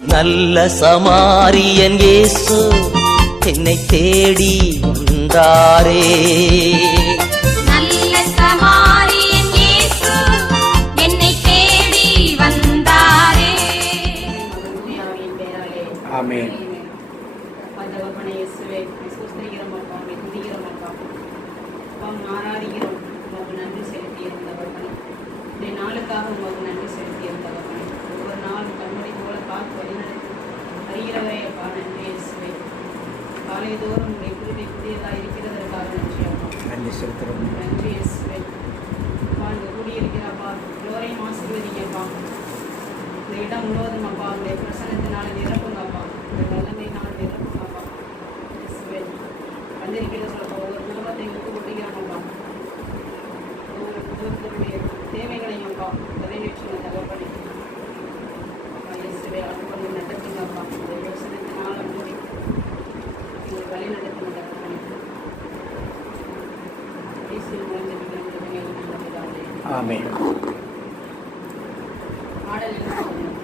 நல்ல சமாரியன் இயேசு என்னை தேடி வந்தாரே. நல்ல சமாரியன் இயேசு என்னை தேடி வந்தாரே. ஆமென். தகப்பனே இயேசுவே, ஸ்தோத்திரிக்கிறோம் அப்பா, உம்மை துதிக்கிறோம் அப்பா. உம்மை ஆராதிக்கிறோம். உமக்கு நன்றி செலுத்துகிறோம் தகப்பனே. இந்த நாளுக்காக உமக்கு நன்றி செலுத்துகிறோம் தகப்பனே. ஒவ்வொரு நாளும் கண்மணி போல காத்து வழிநடத்தி வருகிறவரே அப்பா, நன்றி இயேசுவே. காலைதோறும் உங்களுடைய கிருபை புதியதாக இருக்கிறதற்காக நன்றி அப்பா. நன்றி செலுத்துகிறோம். நன்றி இயேசுவே. அப்பா, இங்கே கூடியிருக்கிறப்பா எல்லோரையும் ஆசீர்வதிங்கப்பா. இந்த இடம் முழுவதும் அப்பா உங்களுடைய பிரசன்னத்தினால நிரப்புங்கப்பா. இந்த வல்லமையினால் நிரப்புங்கப்பா. இயேசுவே, வந்திருக்கிறது சொல்லப்பா ஒவ்வொரு குடும்பத்தை விட்டு கொள்கிறோம்ப்பா. ஒவ்வொருத்தருடைய தேவைகளையும் அப்பா நிறைவேற்றுங்க தகப்பனே. அப்பா இயேசுவே, ஆட்கொண்டு நடத்துங்கப்பா. இந்த யோசனத்தினால மூடி உங்களை வழி நடத்துங்க தகப்பனே. இயேசுவின் மூலம் ஜெபிக்கிறோம் நல்ல பிதாவே. ஆமென். பாடல் என்ன சொல்லணும்?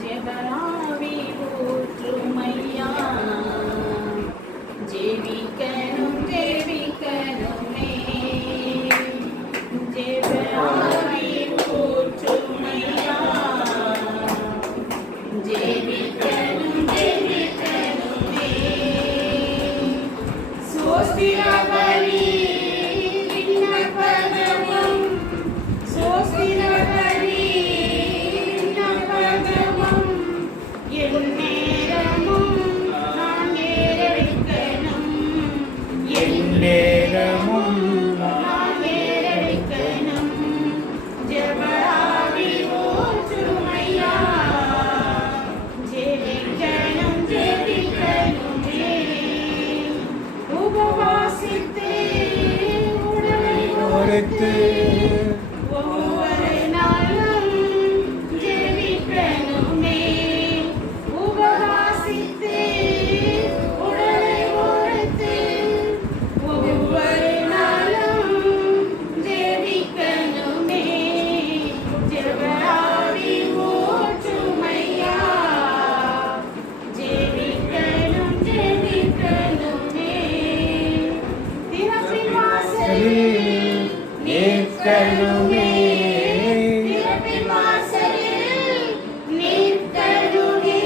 ஜெபராவி ஊற்றுமையா, ஜெபிக்கணும் ஜெபிக்கணுமே. ஜெபராவி ஊற்றுமையா, ஜெபிக்கணும் ஜெபிக்கணுமே. சோஸ்திரபலி விண்ணப்பமும், சோஸ்திரபலி விண்ணப்பமும் எந்நேரமும் நான் ஏறெடுக்கணும். நேரமும் நான் ஏறெடுக்கணும். ஜெபராவி ஊற்றுமையா, ஜெபிக்கணும் ஜெபிக்கணுமே. உபவாசித்து உடலை ஒருத்து ஒவ்வொரு நாளும் ஜெபிக்கணுமே. உபவாசித்து உடலை ஒருத்து ஒவ்வொரு நாளும் ஜெபிக்கணுமே. ஜெபராவி ஊற்றுமையா, ஜெபிக்கணும் ஜெபிக்கணுமே. திறப்பின் வாசலில் நிற்கணுமே. திறப்பின் வாசலில் நிற்கணுமே.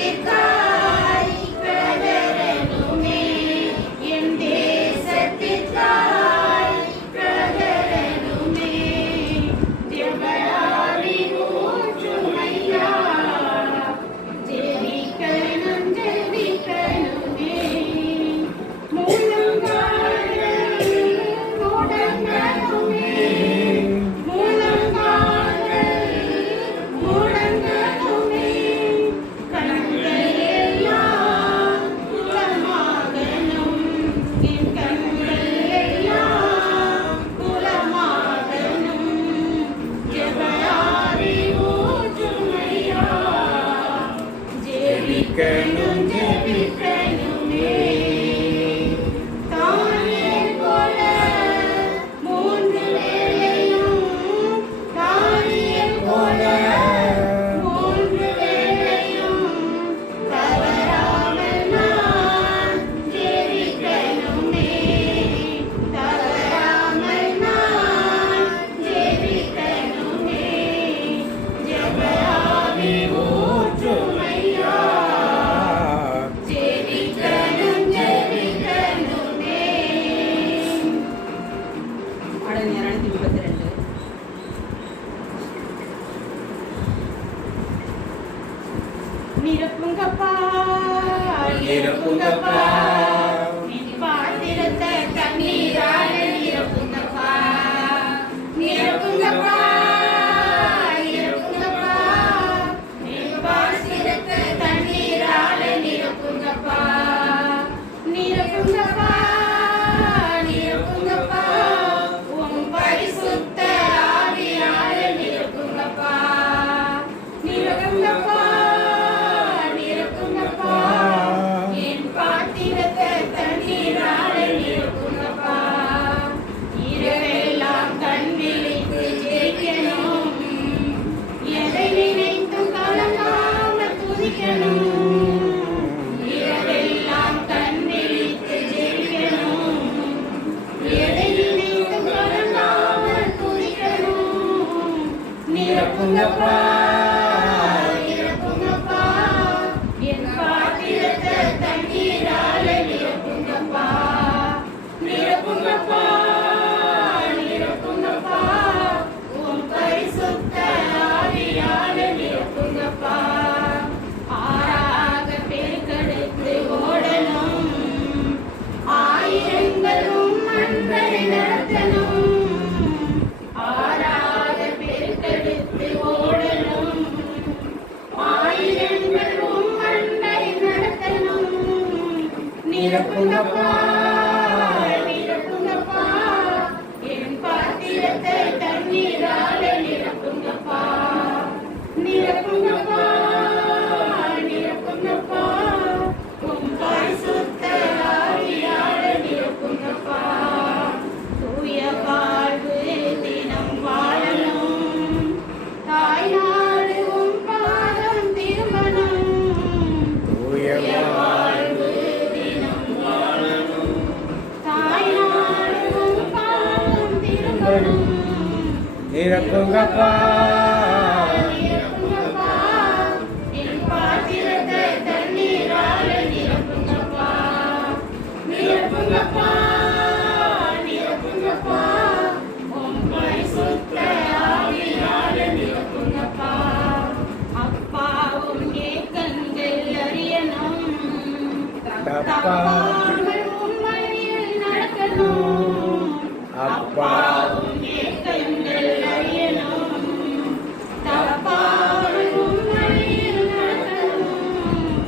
தேசத்திற்காய் பிரகடனமே, என் தேசத்திற்காய் பிரகடனமே. ஜெபராவி ஊற்றுமையா, ஜெபிக்கணும் ஜெபிக்கணுமே. முழங்கால்கள் முடங்கணுமே, முழங்கால்கள் முடங்கணுமே. கண்கள் எல்லாம் குலமாகணும், என் கண்கள் எல்லாம் குலமாகணும். ஜெபராவி ஊற்றுமையா, ஜெபிக்கணும் ஜெபிக்கணுமே. தானியேல் போல மூன்று வேளையும், தானியேல் போல மூன்று வேளையும் தவறாமல் நான் ஜெபிக்கணுமே. தவறாமல் நான் ஜெபிக்கணுமே. ஜெபராவி ஊற்றுமையா, ஜெபிக்கணும் ஜெபிக்கணுமே. பாடல் 232. நிரப்புங்கப்பா நிரப்புங்கப்பா, என் பாத்திரத்தை தண்ணீரால நிரப்புங்கப்பா. நிரப்புங்கப்பா நிரப்புங்கப்பா, என் பாத்திரத்தை தண்ணீரால நிரப்புங்கப்பா. நிரப்புங்கப்பா நிரப்புங்கப்பா, உம் பரிசுத்த ஆவியால நிரப்புங்கப்பா. நிரப்புங்கப்பா நிரப்புங்கப்பா, என் பாத்திரத்தை நிரப்பணும் நிரப்புங்கப்பா என் பாத்திரத்தை தண்ணீரால நிரப்புங்கப்பா நிரப்புங்கப்பா நிரப்புங்கப்பா உம் பரிசுத்த ஆவியால நிரப்புங்கப்பா அப்பா உம் ஏக்கங்கள் அறியணும் தப்பாமல் உண்மையில் நடக்கணும் அப்பா உம் ஏக்கங்கள் அறியணும் தப்பாமல் உண்மையில் நடக்கணும்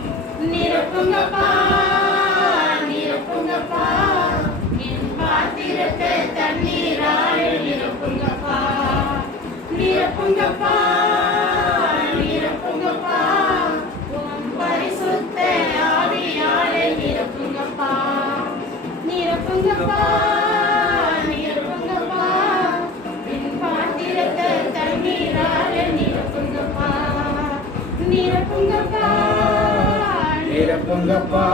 நிரப்புங்கப்பா நிரப்புங்கப்பா என் பாத்திரத்தை தண்ணீரால நிரப்புங்கப்பா நிரப்புங்கப்பா நிரப்புங்கப்பா உம் பரிசுத்த ஆவியால நிரப்புங்கப்பா நிரப்புங்கப்பா நிரப்புங்கப்பா என் பாத்திரத்தை தண்ணீரால நிரப்புங்கப்பா நிரப்புங்கப்பா நிரப்புங்கப்பா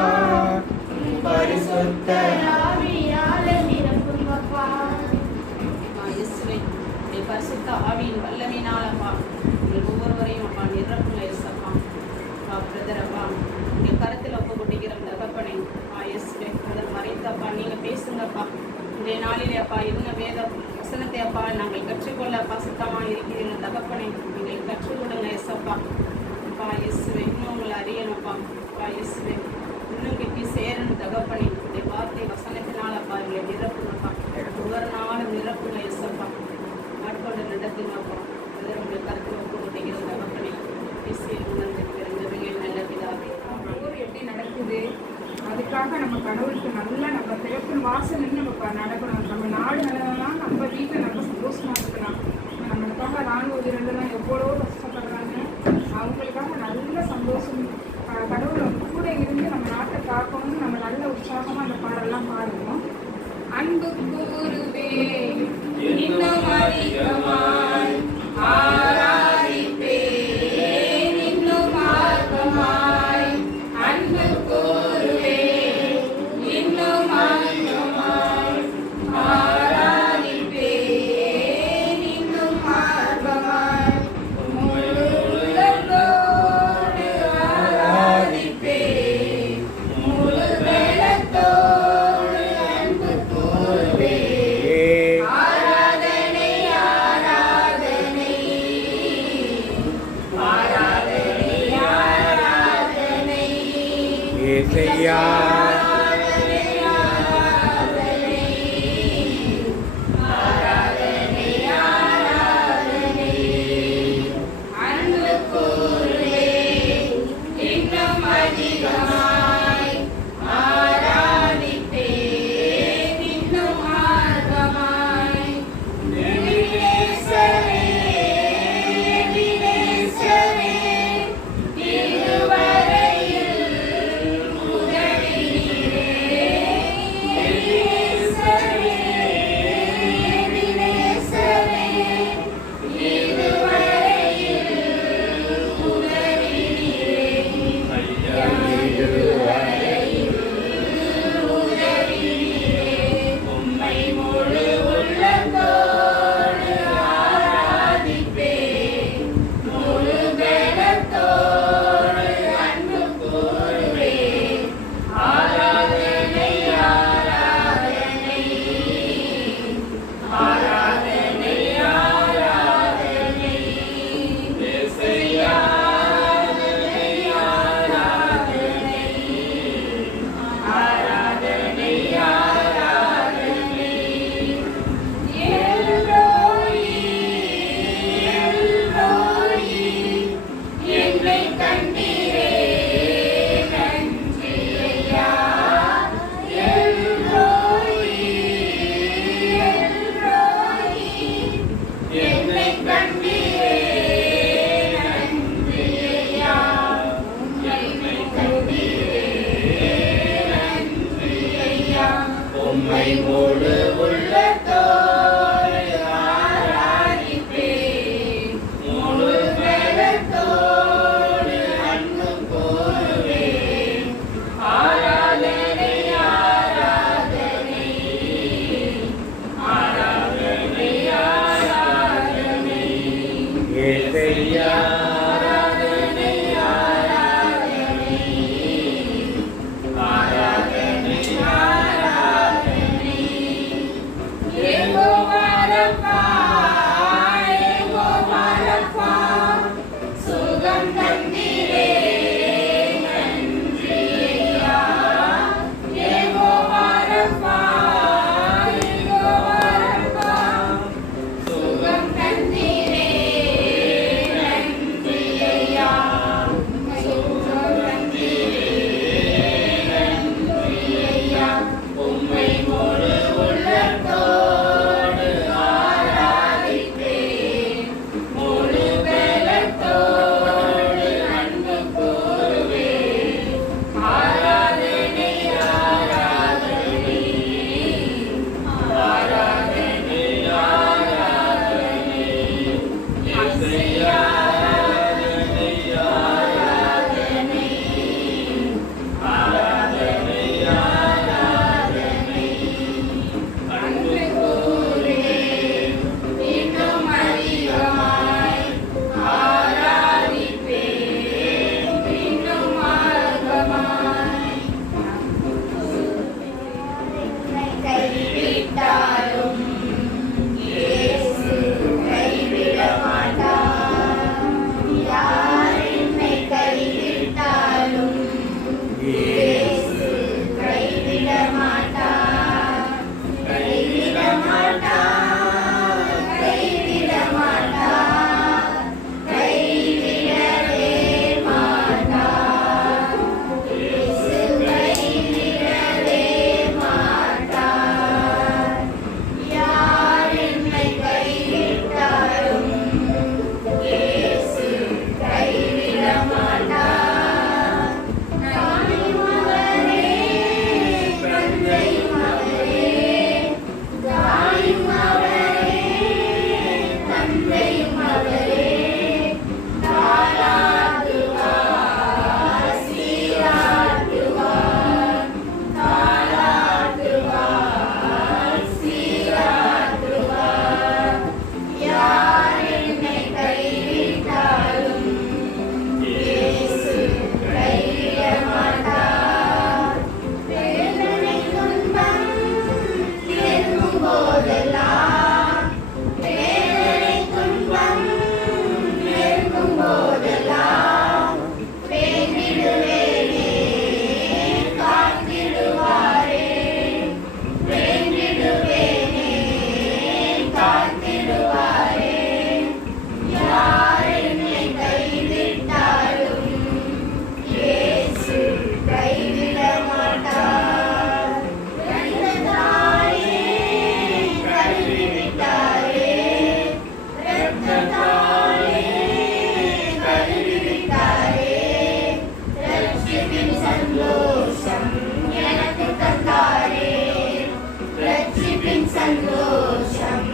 பரிசுத்த ஆவியால நிரப்புங்கப்பா இயேசுவே உடைய பரிசுத்த ஆவியின் வல்லமையினாலப்பா உங்கள் ஒவ்வொருவரையும் அப்பா நிரப்புங்க இயேசப்பா பிரதர் அப்பா உடைய கருத்தில் ஒப்பு கொட்டிக்கிற தகப்பனை இயேசுவே பிரதர் மறைத்தப்பா நீங்க பேசுங்கப்பா இன்றைய நாளிலே அப்பா என்ன வேத வசனத்தை அப்பா நாங்கள் கற்றுக்கொள்ள அப்பா சுத்தமாக இருக்கிறீங்க தகப்பனை நீங்கள் கற்றுக் கொடுங்க இயேசப்பா அப்பா இயேசுவே இன்னும் உங்களை அறியணும்ப்பா இயேசுவே இன்னும் கிட்டி சேரணும் தகப்பனை உடைய வார்த்தை வசனத்தினால் அப்பா எங்களை நிரப்புங்கப்பா ஒவ்வொரு நாளும் நிரப்புங்க இயேசப்பா ஆட்கொண்டு நடத்துங்கப்பா பிரதர் உடைய கருத்தில் ஒப்பு கொட்டிக்கிற தகப்பனை பேசி உணர்ந்திருக்கிறீங்க நல்ல பிதாவே ஊர் எப்படி நடக்குது அதுக்காக நம்ம கடவுளுக்கு நல்லா நம்ம திறப்பின் வாசல்னு நம்ம நடக்கணும். நம்ம நாடு நடனா நம்ம வீட்டில் நம்ம சந்தோஷமா இருக்கலாம். நம்மளுக்காக ராணுவ வீரர்கள்லாம் எவ்வளோ கஷ்டப்படுறாங்க. அவங்களுக்காக நல்ல சந்தோஷம் கடவுள் கூட இருந்து நம்ம நாட்டை காக்கணும்னு நம்ம நல்ல உற்சாகமாக அந்த பாடலாம் பாடுவோம். அன்பு கூறுவே இன்னும் அதிகமாய் ஆராதிப்பேன் இன்னும் ஆர்வமாய் அன்பு கூறுவே இன்னும் அதிகமாய் ஆராதிப்பேன் இன்னும் ஆர்வமாய் முழு உள்ளத்தோடு ஆராதிப்பேன் முழு வெள்ளத்தோடு அன்பு கூறுவே ஆராதனை ஆராதனை ஆராதனை ஆராதனை ஏசையா ஆராதனை ஆராதனை ஆராதனை ஆராதனை அன்பு கூறுவே இன்னும் அதிகமாய் ஆராதிப்பேன் இன்னும் ஆர்வமாய் எபினேசரே எபினேசரே திருவரையில் உதவி நடத்திடுவாரே. யார் என்னை கைவிட்டாலும் இயேசு கைவிட மாட்டார். இரத்தத்தாலே கழுவிவிட்டாரே, இரத்தத்தாலே கழுவிவிட்டாரே. ரட்சிப்பின் சந்தோஷம் எனக்கு தந்தாரே, ரட்சிப்பின் சந்தோஷம்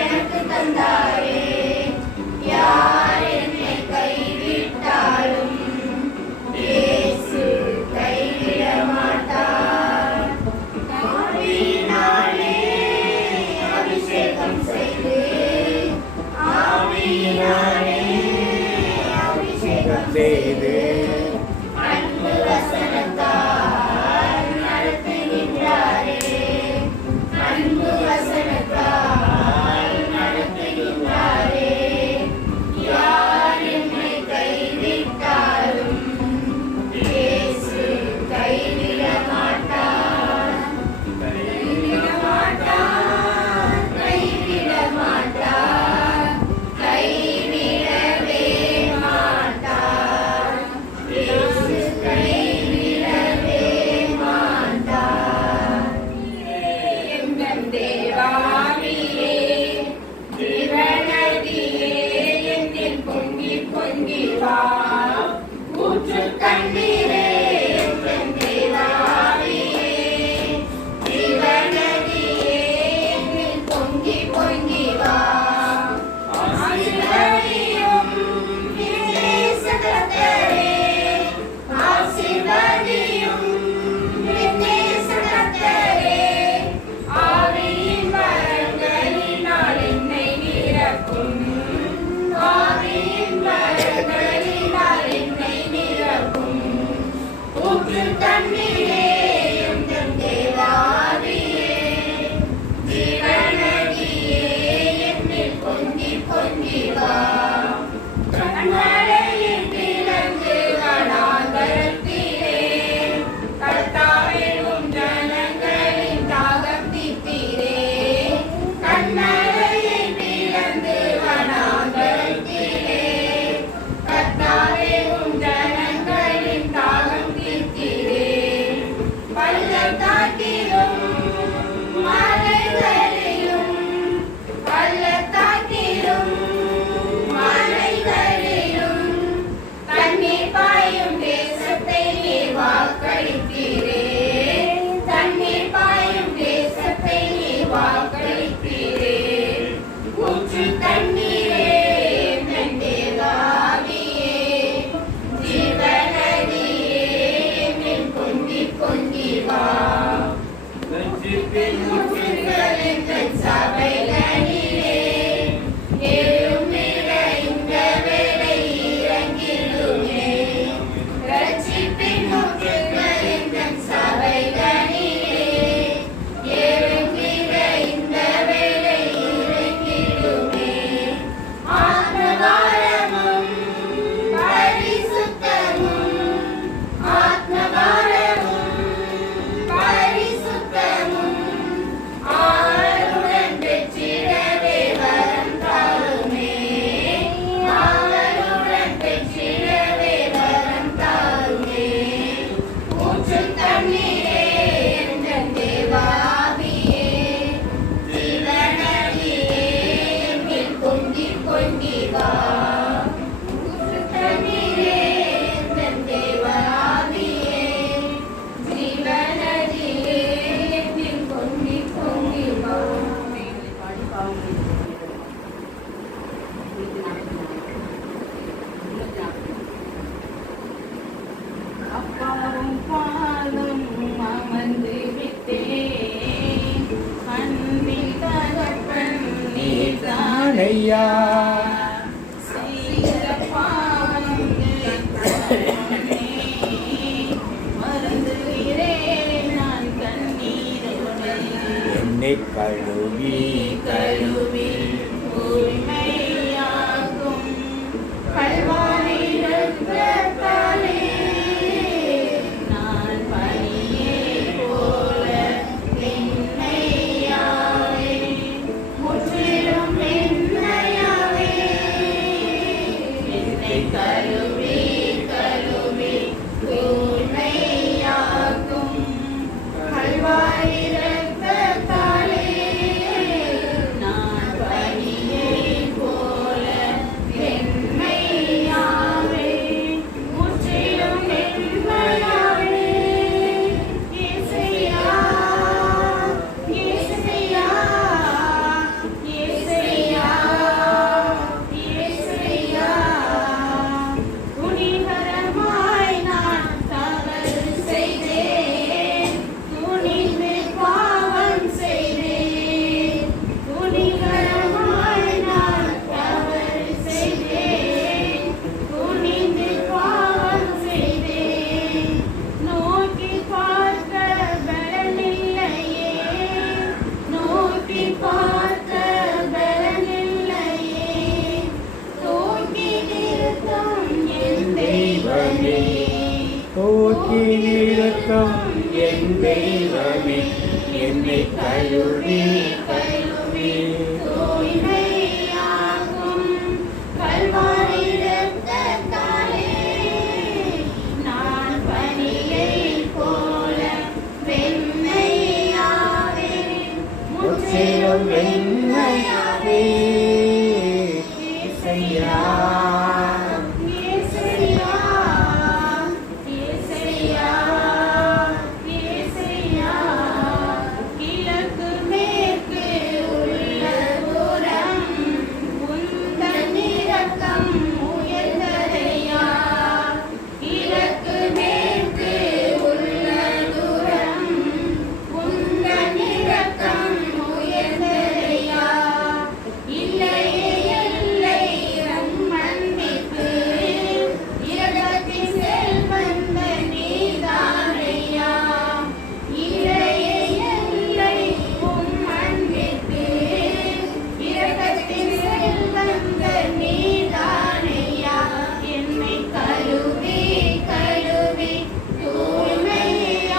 எனக்கு தந்தாரே. யார் என்னை கைவிட்டாலும் இயேசு கைவிட மாட்டார். ஆவியினாலே அபிஷேகம் செய்து, ஆவியினாலே அபிஷேகம் செய்து, அன்பு வசனத்தால் நடத்துகின்றாரே, அன்பு வசனத்தால் நடத்துகின்றாரே. யார் என்னை கைவிட்டாலும் இயேசு கைவிட மாட்டார். கைவிட மாட்டார், கைவிட மாட்டார், கைவிடவே மாட்டார். இயேசு கைவிடவே மாட்டார். எங்கள் தேவாவியே, ஜீவநதியே, என்னில் பொங்கி பொங்கி வா. ஊற்று தண்ணீரே, எங்கள் தேவாவியே, ஜீவநதியே, என்னில் பொங்கி பொங்கி வா. ஆசீர்வதியும் என் நேசகர்த்தரே, ஆசீர்வதியும் என் நேசகர்த்தரே. ஆவியின் வரங்களினால் என்னை நிரப்பும், ஆவியின் வரங்களினால் என்னை நிரப்பும். ஊற்று தண்ணீரே, எங்கள் தேவாவியே, ஜீவநதியே, என்னில் பொங்கி பொங்கி வா. கண்மலையில் திறந்து வனாந்தரத்திலே, கர்த்தாவே உம் ஜனங்களின் தாகம் தீர்த்தீரே. கண்மலையில் திறந்து வனாந்தரத்திலே, கர்த்தாவே உம் ஜனங்களின் தாகம் தீர்த்தீரே. பள்ளத்தாக்கிலும் மலைகளிலும், பள்ளத்தாக்கிலும் மலைகளிலும், தண்ணீர் பாயும் தேசத்தை நீர் வாக்களித்தீரே, தண்ணீர் பாயும் தேசத்தை நீர் வாக்களித்தீரே. ஊற்று தண்ணீரே, என் தேவாவியே, ஜீவநதியே, என்னில் பொங்கி பொங்கி வா. ரட்சிப்பின் ஊற்றுகள் எங்கள் சபைகளிலே, எழும்பிட இந்த வேளை இறங்கிடுமே. ரட்சிப்பின் ஊற்றுகள் எங்கள் சபைகளிலே, எழும்பிட இந்த வேளை இறங்கிடுமே. ஆத்மபாரமும் பரிசுத்தமும், ஆத்மபாரமும் பரிசுத்தமும் ஆவலுடன் பெற்றிடவே வரம் தாருமே, ஆவலுடன் பெற்றிடவே வரம் தாருமே. ஊற்று தண்ணீரே, எங்கள் தேவாவியே, ஜீவநதியே, என்னில் பொங்கி பொங்கி வா. ஊற்று தண்ணீரே, எங்கள் தேவாவியே, ஜீவநதியே, என்னில் பொங்கி பொங்கி வா. உண்மைகளை பாடி பாவங்களை அப்பாவும் பாலும் அமர்ந்து விட்டேன், அன்பின் தகப்பன் நீர்தான் ஐயா செய்த பாவங்களை தகப்பனே, மறந்துகிறேன் நான் கண்ணீரோடு. என்னை கழுவி கழுவி தூய்மையாக்கும் கல்வாரி இரத்தத்தாலே நான் பனியைப் போல வெண்மையாவே முற்றிலும் இரக்கம் என் தெய்வமே, என்னை கழுவி கழுவி தூய்மையாக்கும் கல்வாரி இரத்தத்தாலே நான் பனியைப் போல வெண்மையாவேன். முற்றிலும் வெண்மையாவே. இசையா இயேசையா, இயேசையா, இயேசையா. கிழக்கு மேற்கு உள்ள தூரம் உந்தன் இரக்கம் உயர்ந்ததையா. கிழக்கு மேற்கு உள்ள தூரம் உந்தன் இரக்கம் உயர்ந்ததையா. இல்லையே இல்லை உம் அன்பிற்கு இரக்கத்தின் செல்வந்த நீதானையா. இல்லையே இல்லை உம் அன்பிற்கு இரக்கத்தின் செல்வந்த நீதானையா. என்னை கழுவி கழுவி தூய்மையாக்கும்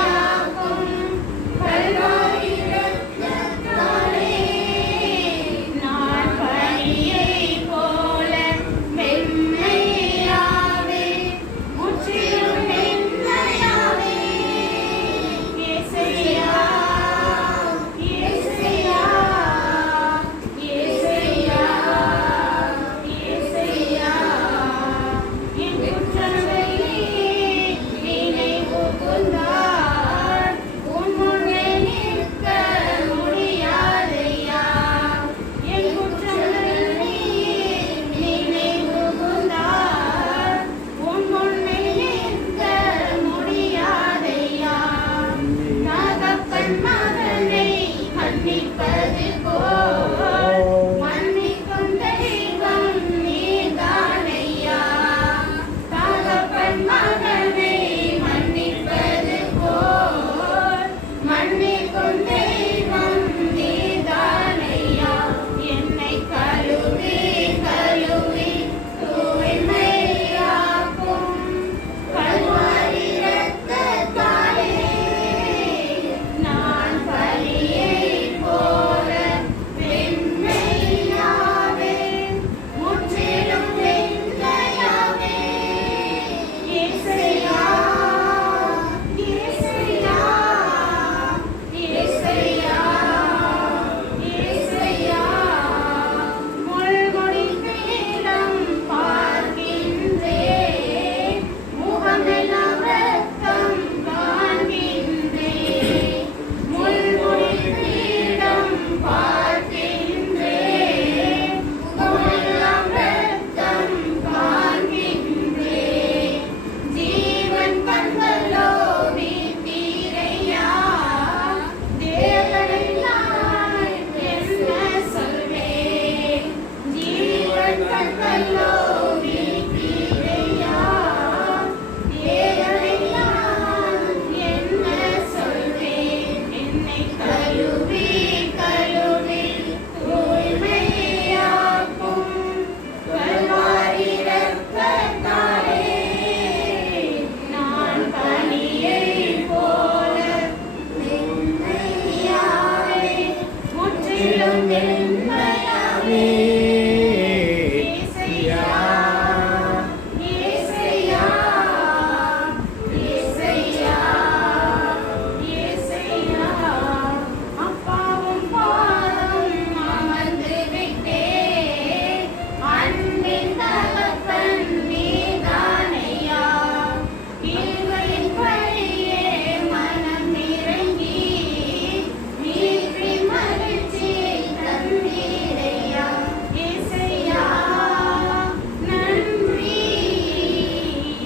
கல்வாரி இரத்தத்தாலே நான் பனியைப் போல மென்மையாவேன். முற்றிலும் மென்மையாவேன். இயேசையா, இயேசையா, இயேசையா, இயேசையா. என் குற்றங்களை நினைவு கூர்ந்தால் உன் முன்னே நிற்க முடியாதையா. என் குற்றங்களை நினைவு கூர்ந்தால் உன் முன்னே நிற்க முடியாதையா. தகப்பன் மகனை மன்னிப்பது போல் மன்னிக்கும் தெய்வம் நீதானையா. தகப்பன் மகனை மன்னிப்பது போல் மன்னிக்கும் தெய்வம் நீதானையா. என்னை கழுவி கழுவி தூய்மையாக்கும் கல்வாரி இரத்தத்தாலே நான் பனியைப் போல வெண்மையாவேன். முற்றிலும் வெண்மையாவேன். இயேசையா, இயேசையா, இயேசையா, இயேசையா. முள்முடி பீடம் பார்க்கின்றேன், முகமெல்லாம் இரத்தம் காண்கின்றேன். முள்முடி பீடம் பார்க்கின்றேன், முகமெல்லாம் இரத்தம் காண்கின்றேன். ஜீவன் கண்களோ நீரீரையா. தேவனை நான் என்ன சொல்வேன். ஜீவன் கண்களோ நீரீரையா. தேவனை நான் என்ன சொல்வேன். என்னை கழுவி கழுவி தூய்மையாக்கும் கல்வாரி இரத்தத்தாலே நான் பனியைப் போல வெண்மையாவேன். முற்றிலும் வெண்மையாவேன். இயேசையா, இயேசையா, இயேசையா, இயேசையா. அப்பாவும் பாதம் அமர்ந்து விட்டேன். அன்பின் தகப்பன் நீதானையா. இருவரின் வழியே மனம் இறங்கி நீற்றி மகிழ்ச்சி தந்தீரையா. இயேசையா, நன்றி.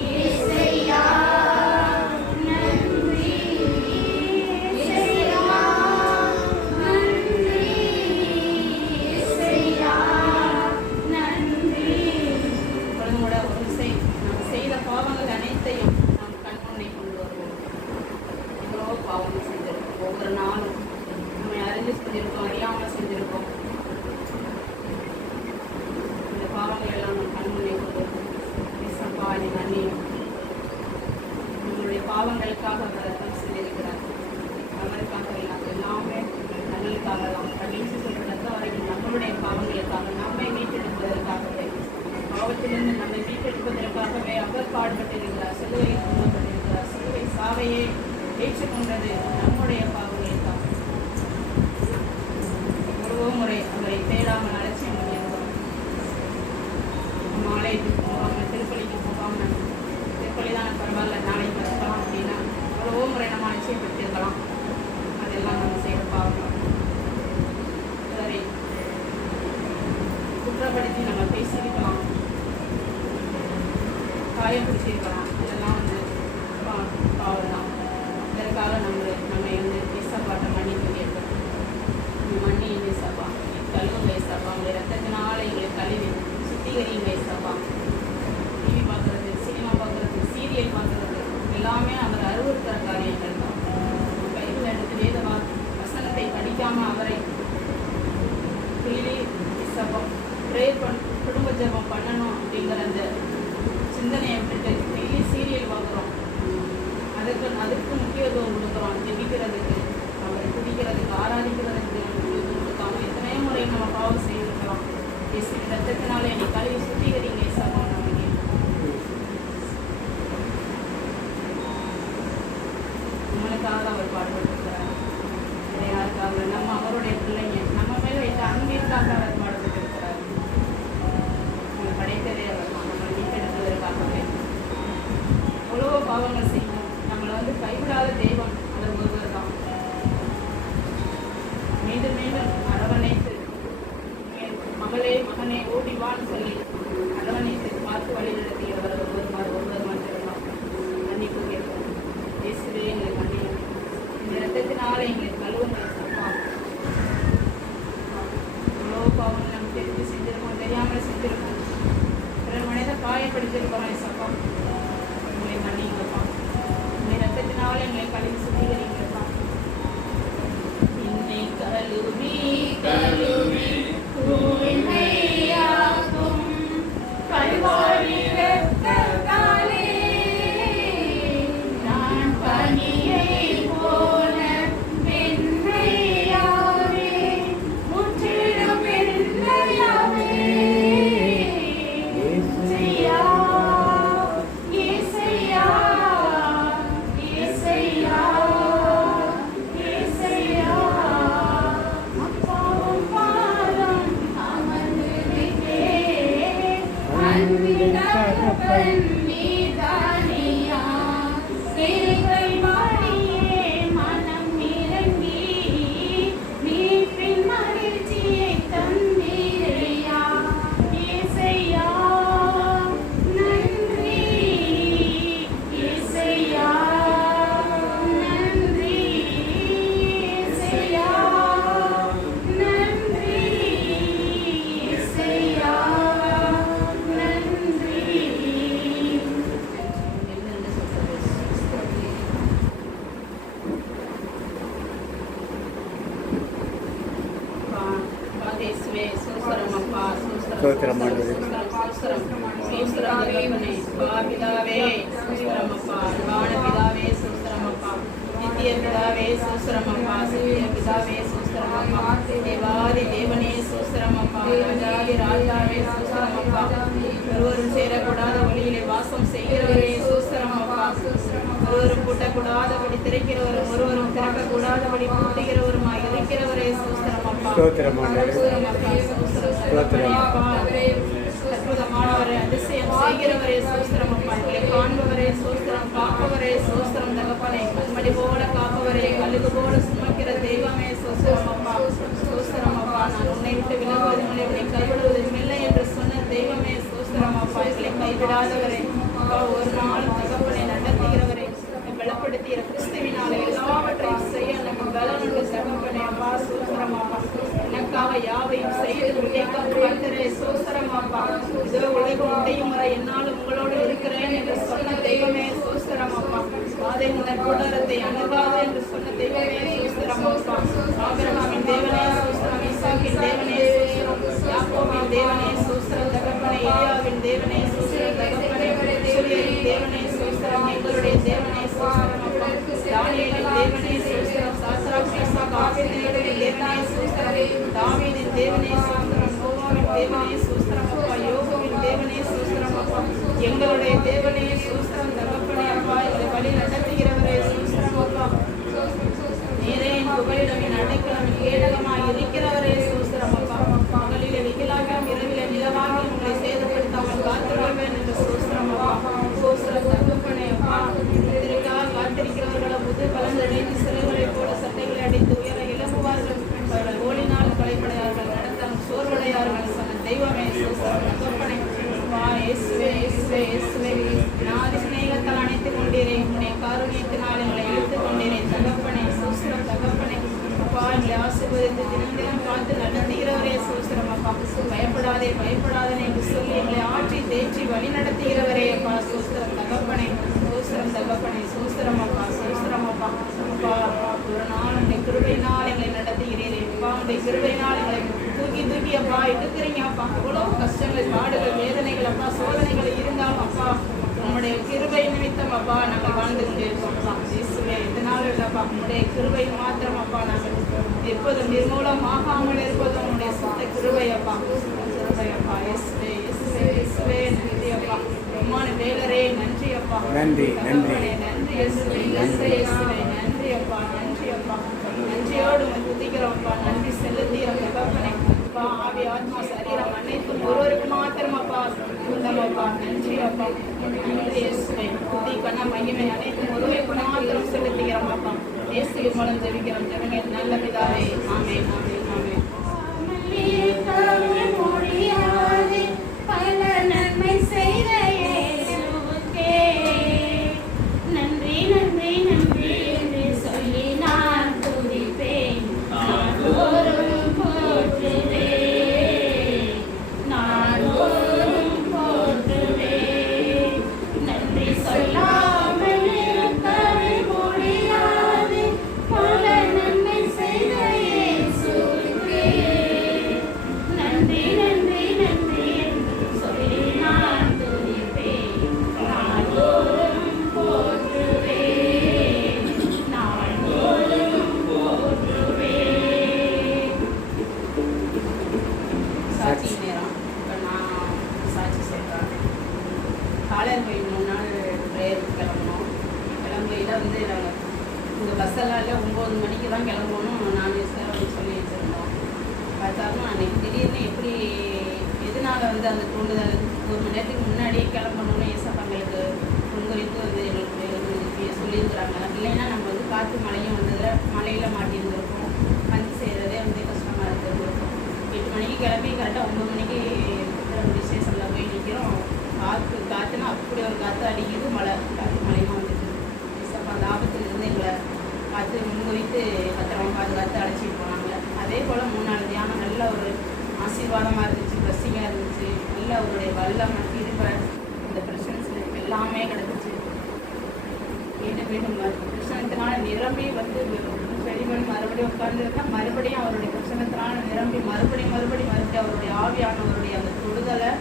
இயேசையா, நன்றி. இயேசையா, நன்றி. இயேசையா, நன்றி. இப்பொழுது கூட ஒரு நாம் செய்த பாவங்கள் அனைத்தையும் நாம் கண்முன்னே கொண்டு வருவோம். எவ்வளோ பாவங்கள் செஞ்சிருக்கோம். ஒவ்வொரு நாளும் நம்மை அறிஞ்சு செஞ்சிருக்கோம், அறியாமல் செஞ்சிருக்கோம். இந்த பாவங்கள் எல்லாம் நம் கண்முன்னே கொண்டு வருவோம். இயேசப்பா, நீ நன்றி. உங்களுடைய பாவங்களுக்காக அவர் ரத்தம் சிந்திருக்கிறார். அவருக்காக எல்லாமே நம்மளுக்காக தான். கடைசி சொல்ற ரத்தம் வரைக்கும் நம்மளுடைய பாவங்களுக்காக நம்மை மீட்டெடுப்பதற்காகவே, பாவத்திலிருந்து நம்மை மீட்டெடுப்பதற்காகவே அவர் பாடுபட்டிருக்கிறார். சிலுவையில் தூண்டப்பட்டிருக்கிறார். சிலுவை சாவையே ஏற்றுக்கொண்டது நம்முடைய பாவங்களுக்காக. எவ்வளவோ முறை அவரை தேடாமல் அலட்சியம் பண்ணியிருக்கிறோம். ஆலயத்துக்கு போகாமல், திருப்பலிக்கு போகாமல், திருப்பலி தான் பரவாயில்ல நாளைக்கு வரலாம் அப்படின்னா எவ்வளவோ முறை நம்ம அலட்சியப்பட்டிருக்கலாம். அதெல்லாம் நம்ம செய்கிற பாவம். சரி, குற்றப்படுத்தி நம்ம பேசியிருக்கலாம், காயப்பிடிச்சிருக்கலாம். இதெல்லாம் வந்து பாவம் தான். இதற்காக நம்மை வந்து ஏசப்பாட்ட மன்னிப்பு கேட்போம். மன்னி ஏசப்பா, கழுவுங்க ஏசப்பா, உங்களுடைய ரத்தத்தினால எங்களை கழுவி சுத்திகரிங்க ஏசப்பா. டிவி பார்க்குறது, சினிமா பார்க்குறது, சீரியல் பார்க்குறது எல்லாமே அவர் அருவருக்கிற காரியங்கள் தான். கையில் எடுத்து வேத வசனத்தை படிக்காமல் அவரை டெய்லி ஏசப்பா ப்ரேயர் குடும்ப ஜெபம் பண்ணணும் அப்படிங்கிற அந்த சிந்தனையை விட்டுட்டு டெய்லி சீரியல் பார்க்குறோம். அதுக்கு முக்கியத்துவம் கொடுக்குறோம். ஜெபிக்கிறதுக்கு, அவரை துதிக்கிறதுக்கு, ஆராதிக்கிறதுக்கு முக்கியத்துவம் கொடுக்காம எத்தனையோ முறை நம்ம பாவம் செய்திருக்கலாம். இயேசுவின் ரத்தத்தினால என்னை கழுவி சுத்திகரிங்க ஏசப்பா. நமக்கு நம்மளுக்காக தான் அவர் பாடுபட்டிருக்கிறார். வேற யாருக்காக? நம்ம அவருடைய பிள்ளைங்க, நம்ம மேல வைத்த அன்பிற்காக அவர் பாடுபட்டிருக்கிறார். நம்ம படைத்ததே அவர் தான், நம்மளை மீட்டெடுப்பதற்காகவே. எவ்வளவோ பாவங்கள் செய்யும். நம்மளை வந்து கைவிடாத தெய்வம் அவர் ஒருவர் தான். மீண்டும் மீண்டும் அரவணைத்து மகளே மகனே ஓடிவான்னு சொல்லி அரவணைத்து பார்த்து வழி நடத்துகிறவர் ஒருவர் மட்டும்தான். மன்னிப்பு கேட்போம். இயேசுவே எங்களை மன்னியும். இந்த ரத்தத்தினால எங்களை கழுவுங்கள் சப்பா. எவ்வளோ பாவம் நம்ம தெரிஞ்சு செஞ்சிருக்கோம், தெரியாமல் செஞ்சிருக்கோம், பிற மனித காயப்படுத்திருக்கோம் சப்பா. உங்களை மன்னிங்கப்பா. உங்களை ரத்தத்தினால எங்களை கழுவி சுத்திகரிங்கப்பா. என்னை கழுவி கழுவி தூய்மையாக்கும் கல்வாரி இரத்தத்தாலே நான் பனியை போல மென்மையாவே முற்றிலும் மென்மையாவே இயேசையா இயேசையா இயேசையா இயேசையா அப்பாவும் பாதம் அமர்ந்திருக்கே அன்பின் தகப்பன் நீதானியா சேவை மாடியே மனம் இறங்கி மீட்பின் மகிழ்ச்சியை தந்தீரையா இயேசையா நன்றி இயேசையா நன்றி இயேசையா நன்றி இயேசையா நன்றி. ஸ்தோத்திரம் ஆண்டவரே. ஒருவரும் சேரக்கூடாத வழியிலே வாசம் செய்கிறவரே சூஸ்திரமப்பா. ஒருவரும் பூட்டக்கூடாதபடி திறக்கிறவரும் ஒருவரும் திறக்கக்கூடாதபடி பூட்டுகிறவருமாய் இருக்கிறவரே சூஸ்திரமப்பா. ஸ்தோத்திரம் ஆண்டவரே. அற்புதமானவரே, அதிசயம் செய்கிறவரே சூஸ்திரமப்பா. எங்களை காண்பவரே சூஸ்திரம், காப்பவரே சூஸ்திரம் தகப்பனே. கண்மணி போல காப்பவரே, கழுகு போல சுமக்கிற தெய்வமே சூஸ்திரமப்பா. சூஸ்திரமப்பா, நான் உன்னை விட்டு விலகுவதும் இல்லை, உன்னை கைவிடுவதும் இல்லை என்று சொன்ன தெய்வமே சூஸ்திரமப்பா. எங்களை கைவிடாதவரே, ஒரு நாள் தகப்பனை நடத்துகிறவரே, பலப்படுத்திய கிறிஸ்துவினாலே எல்லாவற்றையும் செய்ய நமக்கு பலனுண்டு தகப்பனே. அப்பா சூஸ்திரமப்பா, எனக்காக யாவையும் செய்து கர்த்தரே சூஸ்திரமப்பா. இதோ உலகம் உடையும் வரை என்னாலும் உங்களோடு இருக்கிறேன் என்று சொன்ன தெய்வமே சூஸ்திரமப்பா. பாதை முதல் கூடாரத்தை அணுகாது என்று சொன்ன தெய்வமே சூஸ்திரமப்பா. ஆபிரகாமின் தேவனே சூஸ்திரம், ஈசாக்கின் தேவனே சூஸ்திரம், யாக்கோபின் தேவனே சூஸ்திரம் தகப்பனே, எலியாவின் தேவனே சூஸ்திரம் தகப்பனே, சூரியனின் தேவனே சூஸ்திரம், எங்களுடைய தேவனே சூஸ்திரம் தாவீதின் தேவனே சோஸ்திரம், நோவாவின் தேவனே சோஸ்திரம் அப்பா, யோகோவின் தேவனே சோஸ்திரம் அப்பா, எங்களுடைய தேவனே சோஸ்திரம் தகப்பனே அப்பா, எங்களை வழி நடத்துகிறவரே சோஸ்திரம் அப்பா, நீரே என் புகலிடமின் அடைக்கலம் கேடகமாய் இருக்கிறவரே சோஸ்திரம் அப்பா, பகலிலே வெயிலாகியும் இரவிலே நிலவாகியும் உங்களை சேதப்படுத்தாமல் காத்துக்கொள்வேன் என்று சோஸ்திரம் அப்பா, சோஸ்திரம் தகப்பனே அப்பா, இதற்காக காத்திருக்கிறவர்களை புது பலனடைந்து சிறுகளை போல சட்டைகளை அடித்து உயர இளம்புவார்கள், அவர்கள் ஓடினால் களைப்படையார்கள், நடத்தால் சோர்வடையார்கள் சொன்ன தெய்வமே சோஸ்திரம் தகப்பனே அப்பா, இயேசுவே இயேசுவே இயேசுவே, நாதி சிநேகத்தால் அணைத்துக் கொண்டீரே, உம்முடைய காருண்யத்தினால் எங்களை இழுத்துக் கொண்டீரே தகப்பனே சோஸ்திரம் தகப்பனே அப்பா, எங்களை ஆசீர்வதித்து தினம் தினம் பார்த்து நடத்துகிறவரே சோஸ்திரம் அப்பா, பயப்படாதே பயப்படாதே என்று சொல்லி எங்களை ஆற்றி தேற்றி வழி நடத்துகிறவரே அப்பா சோஸ்திரம் தகப்பனே சோஸ்திரம் தகப்பனே சோஸ்திரம் அப்பா சோஸ்திரம் அப்பா அப்பா அப்பா, ஒரு நாள் உடைய கிருபையினால் எங்களை நடத்துகிறீரே அப்பா, உடைய கிருபையினால் எங்களை தூக்கி தூக்கி அப்பா எடுக்கிறீங்க அப்பா, எவ்வளவு கஷ்டங்கள் பாடுகள் வேதனைகள் அப்பா சோதனைகள் இருந்தாலும் அப்பா உங்களுடைய கிருபை நிமித்தம் அப்பா நாங்கள் வாழ்ந்து கொண்டிருக்கோம் அப்பா இயேசுவே, இதனால இல்லப்பா உங்களுடைய கிருபை மாத்திரம் அப்பா நாங்கள் எப்போதும் நிர்மூலமாகாமல் இருப்பதும் உங்களுடைய சுத்த கிருபை அப்பா கிருபை அப்பா இயேசுவே இயேசுவே இயேசுவே நன்றி அப்பா, உம்மான வேலரே நன்றி அப்பா, நன்றி நன்றி நன்றி இயேசுவே நன்றி இயேசுவே நன்றி அப்பா நன்றி அப்பா, நன்றியோடு துதிக்கிறோம் அப்பா, நன்றி செலுத்துகிறோம் தகப்பனே அப்பா, ஆவி ஆத்மா சரீரம் அனைத்தும் ஒருவருக்கு மாத்திரம் அப்பா சொந்தம் அப்பா, நன்றி அப்பா நன்றி இயேசுவே, துதி கண்ண மகிமை அனைத்தும் ஒருவருக்கு மாத்திரம் செலுத்துகிறோம் அப்பா, இயேசுவின் மூலம் ஜெபிக்கிறோம் ஜெபங்கள் நல்ல பிதாவே ஆமென் ஆமென் ஆமென். முடியாது பல நன்மை செய்த இயேசுவுக்கே நன்றி நன்றி நன்றி என்று சொல்லி நான் துதிப்பேன், நாடோறும் போற்றுவேன், நாடோறும் போற்றுவேன், நன்றி சொல்லாமல் இருக்கவே முடியாது பல நன்மை செய்த இயேசுவுக்கே நன்றி நன்றி நன்றி என்று சொல்லி நான் துதிப்பேன், நாடோறும் போற்றுவேன், நாடோறும் போற்றுவேன். சாட்சி நேரம் இப்போ நான் சாட்சி சொல்கிறேன். காலையில் போய் 3 நாள் ப்ரேயருக்கு கிளம்பணும். கிளம்பையில் வந்து நாங்கள் இந்த பஸ்ஸெல்லாம் இல்லை 9 மணிக்கு தான் கிளம்பணும் நான்வெஜ்லாம் வந்து சொல்லி வச்சுருந்தோம். பார்த்தாலும் அன்றைக்கி திடீர்னு எப்படி எதனால வந்து அந்த தூண்டுதல் 1 மணி நேரத்துக்கு முன்னாடியே கிளம்பணும்னு ஏசப்பாங்களுக்கு முன்குறித்து வந்து எங்களுக்கு சொல்லியிருக்கிறாங்க. இல்லைன்னா நம்ம வந்து காற்று மழையும் வந்ததில் மழையில் மாட்டியிருந்திருக்கோம், வந்து செய்கிறதே வந்து கஷ்டமாக இருந்திருக்கும். 8 மணிக்கு கிளம்பி கரெக்டாக 9 மணிக்கு ஸ்டேஷனில் போய் நிற்கிறோம். காற்றுனா அப்படி ஒரு காற்று அடிக்குது, காற்று மழையும் வந்துட்டு ஏசப்பா அந்த ஆபத்திலிருந்து எங்களை பார்த்து முன்குறித்து பத்திரமா பாதுகாத்து அழைச்சிட்டு போனாங்க. அதே போல் 3 நாள் தியானம் நல்ல ஒரு ஆசீர்வாதமாக இருந்துச்சு, ப்ளஸ்ஸிங்காக இருந்துச்சு, நல்ல அவருடைய வல்லம் இருப்ப இந்த பிரச்சனை எல்லாமே கிடந்துச்சு. மீண்டும் மீண்டும் பிரச்சனத்தினால நிரம்பி வந்து செடிமணி மறுபடியும் உட்கார்ந்துருக்கா, மறுபடியும் அவருடைய பிரச்சனத்தினால நிரம்பி மறுபடியும் அவருடைய ஆவியானவருடைய அந்த தொடுதலை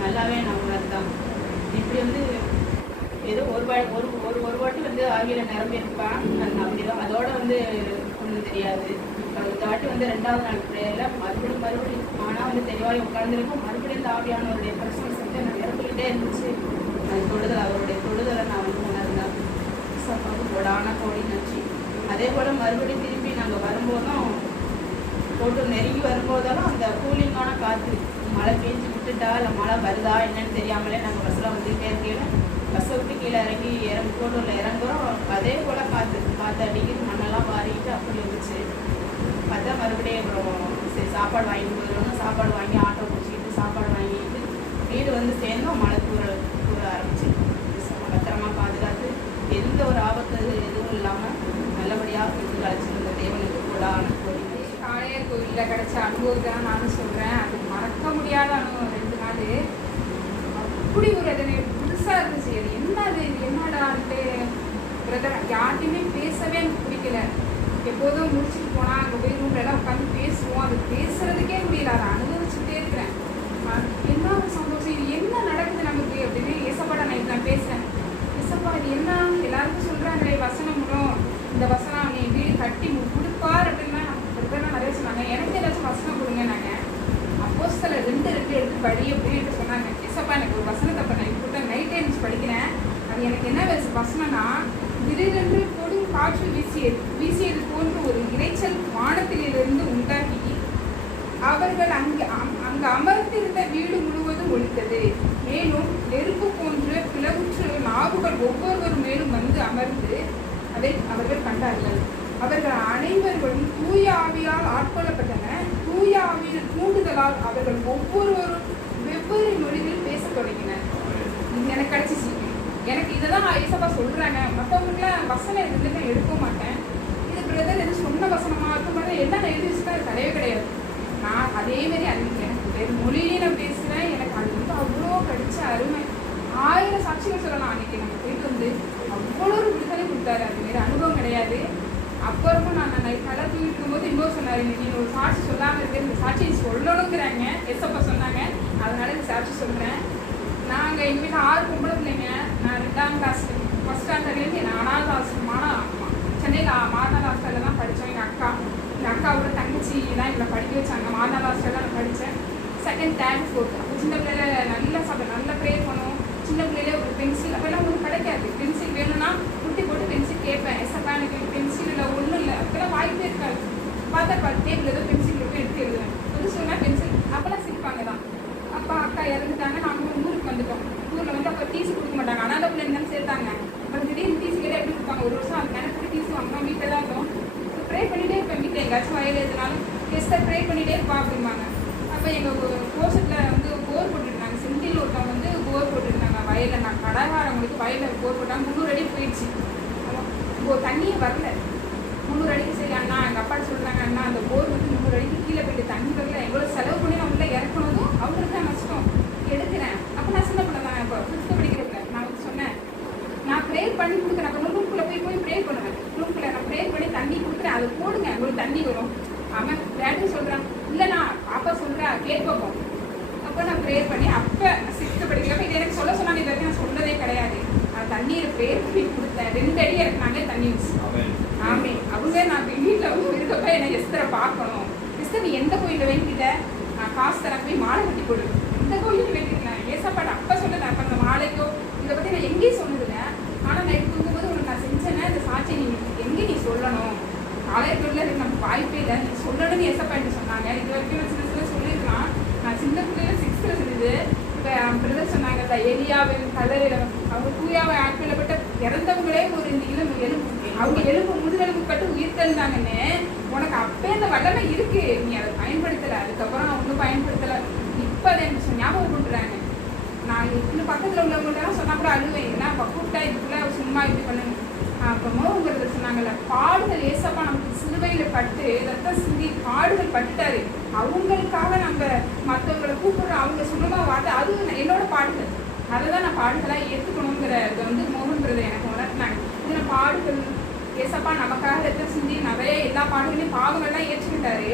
நல்லாவே நான் உணர்ந்தான். இப்படி வந்து ஏதோ ஒரு வாட்டி வந்து ஆவியில் நிரம்பி இருப்பேன், அப்படிதான் அதோட வந்து ஒன்றும் தெரியாது. இந்த வாட்டி வந்து 2வது நாள் ப்ரேயரில் மறுபடியும் ஆனால் வந்து தெளிவாக உட்கார்ந்துருக்கும். மறுபடியும் இந்த ஆவியானவருடைய பிரச்சனை செஞ்சு நான் நிரம்பிக்கிட்டே இருந்துச்சு. அந்த தொடுதல் அவருடைய தொடுதலை நான் வந்து உணர்ந்தேன். சப்பாவுக்கு கோடான கோடி நச்சு. அதே போல் மறுபடியும் திரும்பி நாங்கள் வரும்போதும் போட்டு நெருங்கி வரும்போதெல்லாம் அந்த கூலிங்கான காற்று மழை பெஞ்சு விட்டுட்டா இல்லை மழை வருதா என்னன்னு தெரியாமலே நாங்கள் பஸ்ஸில் வந்துகிட்டே இருக்கையில் பஸ்ஸை விட்டு கீழே இறங்கி கோட்டூரில் இறங்குறோம். அதே போல் காற்று அடிக்குது, மண்ணெல்லாம் வாரிக்கிட்டு அப்படி இருந்துச்சு. பார்த்தா மறுபடியும் அப்புறம் சரி சாப்பாடு வாங்கிட்டு போயிடணும், சாப்பாடு வாங்கி ஆட்டோ பிடிச்சிக்கிட்டு சாப்பாடு வாங்கிட்டு வீடு வந்து சேர்ந்தோம். மழை தூர ஆரம்பிச்சு பத்திரமா பாதுகாத்து எந்த ஒரு ஆபத்து எதுவும் இல்லாமல் நல்லபடியாக வீட்டுக்கு அழைச்சிருந்த தேவனுக்கு கூடான கோடி. காளையர் கோயிலில் கிடைச்ச அனுபவத்தை தான் நானும் சொல்கிறேன். அது மறக்க முடியாத அனுபவம். 2 நாள் அப்படி ஒரு அதனை புதுசாக இருந்துச்சு. அது என்னடான்ட்டு பிரதர் யார்ட்டையுமே பேசவே எனக்கு பிடிக்கல. எப்போதும் முடிச்சுட்டு போனால் அங்கே போய் ரூம்லலாம் உட்காந்து பேசுவோம். அது பேசுறதுக்கே முடியல, அதை அனுபவிச்சுட்டே இருக்கிறேன். என்ன ஒரு சந்தோஷம், இது என்ன நடக்குது நமக்கு அப்படின்னு ஏசப்பாட நான் பேசுகிறேன். ஏசப்பா இது என்ன எல்லாருக்கும் சொல்கிறாங்களே வசனம் மூலம் இந்த வசனம் நீ வீடு கட்டி கொடுப்பார் அப்படின்னா பிரதர்லாம் நிறைய சொன்னாங்க. எனக்கு ஏதாச்சும் வசனம் கொடுங்க அப்படின்னு சொன்னாங்க. எஸ்ஸப்பா எனக்கு ஒரு வசனத்தை அப்போ நான் இப்போ நைட் டைம்ஸ் படிக்கிறேன். அது எனக்கு என்ன வசனம்னா, திடீரென்று கொடும் காற்று வீசியது போன்ற ஒரு இறைச்சல் வானத்திலிருந்து உண்டாகி அவர்கள் அங்கு அமர்ந்திருந்த வீடு முழுவதும் ஒலித்தது. மேலும் நெருப்பு போன்ற பிளவுற்ற நாவுகள் ஒவ்வொருவர் மேலும் வந்து அமர்ந்து அதை அவர்கள் கண்டார்கள். அவர்கள் அனைவர்களும் தூய ஆவியால் ஆட்கொள்ளப்பட்டனர். தூய ஆவியின் தூண்டுதலால் அவர்கள் ஒவ்வொருவரும் வெவ்வேறு மொழிகளில் பேசத் தொடங்கினர். இது எனக்கு கிடைச்சிச்சு. எனக்கு இதை தான் ஏசப்பா சொல்கிறாங்க. மற்றவங்களுக்குலாம் வசனம் எதுவுமே நான் எடுக்க மாட்டேன். இது பிரதர் எது சொன்ன வசனமாக இருக்கும் போது என்ன நான் எழுதி வச்சுட்டா அது கிடையவே கிடையாது. நான் அதேமாரி எனக்கு வேறு மொழியிலே நான் பேசுகிறேன். எனக்கு அது வந்து அவ்வளோ கிடைச்ச அருமை. 1000 சாட்சிகள் சொல்லலாம். அன்றைக்கி நம்ம போயிட்டு வந்து அவ்வளோ ஒரு விடுதலை கொடுத்தாரு. அது வேறு அனுபவம் கிடையாது. அப்புறமும் நான் நல்லா தூங்கிட்டு இருக்கும்போது இன்னொரு சொன்னார், இன்னைக்கு ஒரு சாட்சி சொல்லாமல் இருக்கு, இந்த சாட்சியை சொல்லணுங்கிறாங்க எஸ்ஸப்பா சொன்னாங்க. அதனால இந்த சாட்சி சொல்கிறேன். நாங்கள் எங்கள் வீட்டில் 6 பொம்பளை பிள்ளைங்க. நான் 2ஆம் கிளாஸ் ஃபஸ்ட் ஸ்டாண்டர்ட்லேருந்து என் 4வது ஹாஸ்டல் சென்னையில் மாதாள் ஹாஸ்டலில் தான் படித்தோம். எங்கள் அக்காவோட தங்கச்சி தான் எங்களை படிக்க வச்சாங்க. மாதாள் ஹாஸ்டலில் நான் படித்தேன். 2nd, 3rd, 4th. அப்போ சின்ன பிள்ளையில நல்லா சாப்பிட நல்லா ப்ரேயர் பண்ணுவோம். சின்ன பிள்ளையிலே ஒரு பென்சில் அப்போல்லாம் உங்களுக்கு கிடைக்காது. பென்சில் வேணும்னா குட்டி போட்டு பென்சில் கேட்பேன். எஸ்ஸப்பா எனக்கு பென்சில் இல்லை, ஒன்றும் இல்லை. அப்போல்லாம் வாய்ப்பே இருக்காது. பார்த்தா டேபிள் ஏதோ பென்சில் போய் எடுத்து எழுதுவேன். சொன்னால் பென்சில் அப்போல்லாம் சிரிப்பாங்க தான். அப்பா அக்கா இறந்துட்டாங்க. நாங்கள் ஊருக்கு வந்துட்டோம். ஊரில் வந்து அப்போ டிசி கொடுக்க மாட்டாங்க. அனாதை பிள்ளை இருந்தாலும் சேர்த்தாங்க. அப்புறம் திடீர்னு டிசி கேட்டால் எப்படி கொடுப்பாங்க? ஒரு வருஷம் அது எனக்கு டிசி வாங்கினோம். வீட்டில் தான் இருந்தோம். ப்ரே பண்ணிகிட்டே இருப்பேன். வீட்டில் எங்கேயாச்சும் வயல் எதுனாலும் டெஸ்ட்டாக ப்ரே பண்ணிகிட்டே இருப்பா அப்படிம்பாங்க. அப்போ எங்கள் கோஷத்தில் வந்து போர் போட்டுருந்தாங்க. செந்தில் ஒருத்தவங்க வந்து போர் போட்டுருந்தாங்க வயலில். நான் கடைக்காரவங்களுக்கு வயலில் போர் போட்டாங்க. 300 அடி போயிடுச்சு. தண்ணியே வரல. 300 அடிக்கு சரி அண்ணா எங்கள் அப்பாட்ட சொல்கிறாங்க, அண்ணா அந்த போர் வந்து 300 அடிக்கு கீழே போயிட்டு தண்ணி வரல. எவ்வளோ செலவு பண்ணி நான் உள்ளே இறக்கணதும் அவங்களுக்கு தான் நஷ்டம். எடுக்கிறேன். அப்போ நான் சின்ன பிள்ளை தான். இப்போ 5th படிக்கிறப்ப நான் வந்து சொன்னேன், நான் ப்ரேயர் பண்ணி கொடுக்குறேன். அப்போ ரூம்குள்ளே போய் ப்ரேயர் பண்ணுவேன். ரூம்குள்ளே நான் ப்ரேயர் பண்ணி தண்ணி கொடுக்குறேன். அதை போடுங்க உங்களுக்கு தண்ணி வரும். அவன் டேடி சொல்கிறான், இல்லைண்ணா பாப்பா சொல்கிறா கேட்போம். அப்போ நான் ப்ரேயர் பண்ணி அப்போ 6th படிக்கிறப்ப இது எனக்கு சொல்ல சொன்னாங்க. இது வரைக்கும் நான் சொன்னதே கிடையாது. நான் தண்ணீரை ப்ரேயர் பண்ணி கொடுத்தேன். 2 அடி இறக்குனாங்க தண்ணி வச்சு. ஆமே அவங்க நான் வீட்டில் வந்து இருக்கப்ப என்னை எஸ்தரை பார்க்கணும். எஸ்தர் நீ எந்த கோயிலில் வேண்டிக்கிட்ட? நான் காசு தர போய் மாலை கட்டி கொடு. இந்த கோயிலுக்கு வேண்டிக்கிறேன். ஏசப்பாடு அப்போ சொன்னது. அப்போ அந்த மாலைக்கோ இதை பற்றி நான் எங்கேயும் சொன்னதில்லை. ஆனால் நைட்டு தூங்கும்போது உனக்கு நான் செஞ்சேன்னா இந்த சாட்சியை நீ எங்கே நீ சொல்லணும். காலையில் நமக்கு வாய்ப்பே இல்லை. நீ சொல்லணும்னு ஏசப்பாட்டு சொன்னாங்க. இது வரைக்கும் நான் சின்ன சொல்லியிருக்கலாம். நான் சின்ன பிள்ளையில 6th செஞ்சது. இப்போ பிரதர் சொன்னாங்கல்ல எலியாவின் கல்லறையில் அவங்க தூயாவை ஆட்கொள்ளப்பட்ட இறந்தவங்களே ஒரு இந்த எலும்பு அவங்க எலும்பு முதுகெலும்பு பட்டு உயிர் தந்தாங்கன்னு உனக்கு அப்பே அந்த வல்லமை இருக்கு. நீ அதை பயன்படுத்தலை. அதுக்கப்புறம் நான் ஒன்றும் பயன்படுத்தலை. இப்போ அதை எனக்கு ஞாபகம் கொடுக்குறாங்க. நான் இன்னும் பக்கத்தில் உள்ளவங்கள்ட்ட சொன்னால் கூட அழுவேன். ஏன்னா அப்போ கூப்பிட்டா இதுக்குள்ளே சும்மா இப்படி பண்ணுங்க. அப்போ மோகங்கிறத சொன்னாங்கல்ல, பாடுகள் ஏசப்பா நமக்கு சிலுவையில் பட்டு ரத்தம் சிந்தி பாடுகள் பட்டுட்டாரு. அவங்களுக்காக நம்ம மற்றவங்களை கூப்பிடுறோம். அவங்க சும்மா வார்த்தை அது என்னோட பாடுகள். அதை தான் நான் பாடுகளாக ஏற்றுக்கணுங்கிறத வந்து மோகங்கிறத எனக்கு உணர்த்தினாங்க. இதில் பாடுகள் ஏசப்பா நமக்காக ரத்தம் சிந்தி நிறைய எல்லா பாடுகளையும் பாவங்கள்லாம் ஏற்றுக்கிட்டாரு.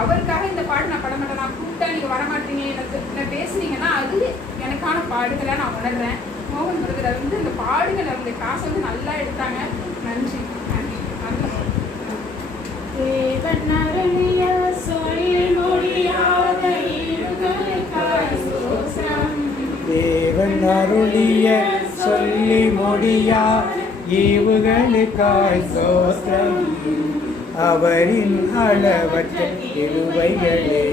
அவருக்காக இந்த பாடு நான் பட மாட்டேன். நான் கூப்பிட்டா நீங்கள் வரமாட்டீங்க, எனக்கு பேசுனீங்கன்னா அது எனக்கான பாடுகளை நான் உணர்றேன். மோகன் பிரதர் வந்து இந்த பாடுகள் அவங்க காசை வந்து நல்லா எடுத்தாங்க. நன்றி நன்றி தேவன் அருளிய சொல்லி முடியா ஈவுகளுக்காய் சோத்திரம். அவரின் அளவற்ற கிருபைகளே